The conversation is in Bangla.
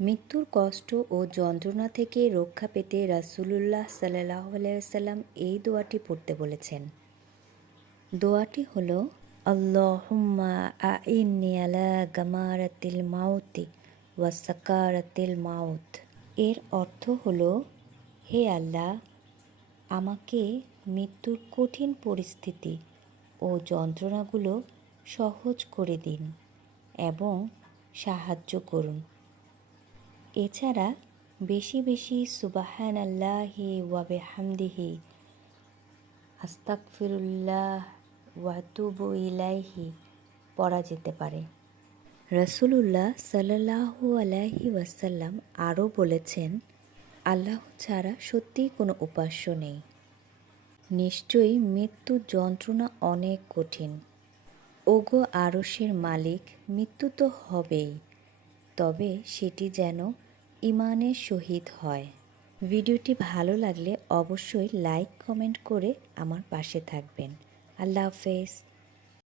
মৃত্যুর কষ্ট ও যন্ত্রণা থেকে রক্ষা পেতে রাসূলুল্লাহ সাল্লাল্লাহু আলাইহি ওয়াসাল্লাম এই দোয়াটি পড়তে বলেছেন। দোয়াটি হলো, আল্লাহুম্মা আইন্নি আলা গামারাতিল মাউতি ওয়া সাকারাতিল মাউত। এর অর্থ হলো, হে আল্লাহ, আমাকে মৃত্যুর কঠিন পরিস্থিতি ও যন্ত্রণাগুলো সহজ করে দিন এবং সাহায্য করুন। এছাড়া বেশি বেশি সুবহানাল্লাহি ওয়া বিহামদিহি, আস্তাগফিরুল্লাহ ওয়া আতুবু ইলাইহি পড়া যেতে পারে। রাসূলুল্লাহ সাল্লাল্লাহু আলাইহি ওয়াসাল্লাম আরও বলেছেন, আল্লাহ ছাড়া সত্যিই কোনো উপাস্য নেই। নিশ্চয়ই মৃত্যুর যন্ত্রণা অনেক কঠিন। ওগো আরশের মালিক, মৃত্যু তো হবেই, তবে সেটি যেন ঈমানের সহিত হয়। ভিডিওটি ভালো লাগলে অবশ্যই লাইক কমেন্ট করে আমার পাশে থাকবেন। আল্লাহ হাফেজ।